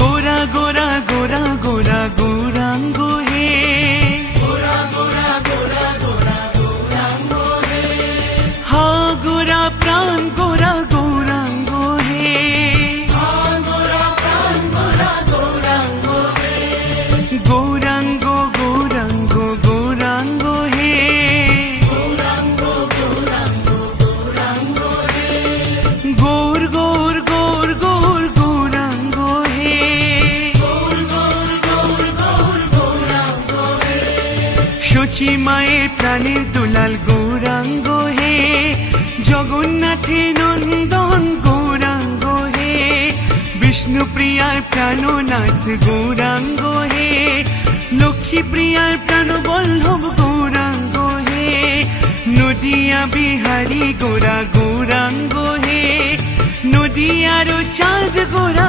गोरा गोरा गोरा गोरा गौरांग हे, गोरा गोरा गोरा गोरा गौरांग हे, हाँ गोरा प्राण गोरा गौरांग हे, हाँ गोरा प्राण गोरा गौरांग हे, गौरांग गौरांग गौरांग हे, गौरांग गौरांग गौरांग हे, गौर गौर गौर गौर गौरांग हे, गौर गौर गौर गौर गौरांग हे, शुचि माয়ের প্রাণের দুলাল গৌরাঙ্গ হে, জগন্নাথের নন্দন গৌরাঙ্গ হে, বিষ্ণু প্রিয়ার প্রাণনাথ গৌরাঙ্গ হে, লক্ষ্মী প্রিয়ার প্রাণবল্লভ গৌরাঙ্গ হে, নদিয়া বিহারী গোরা গৌরাঙ্গ হে, নদিয়ার চাঁদ গোরা।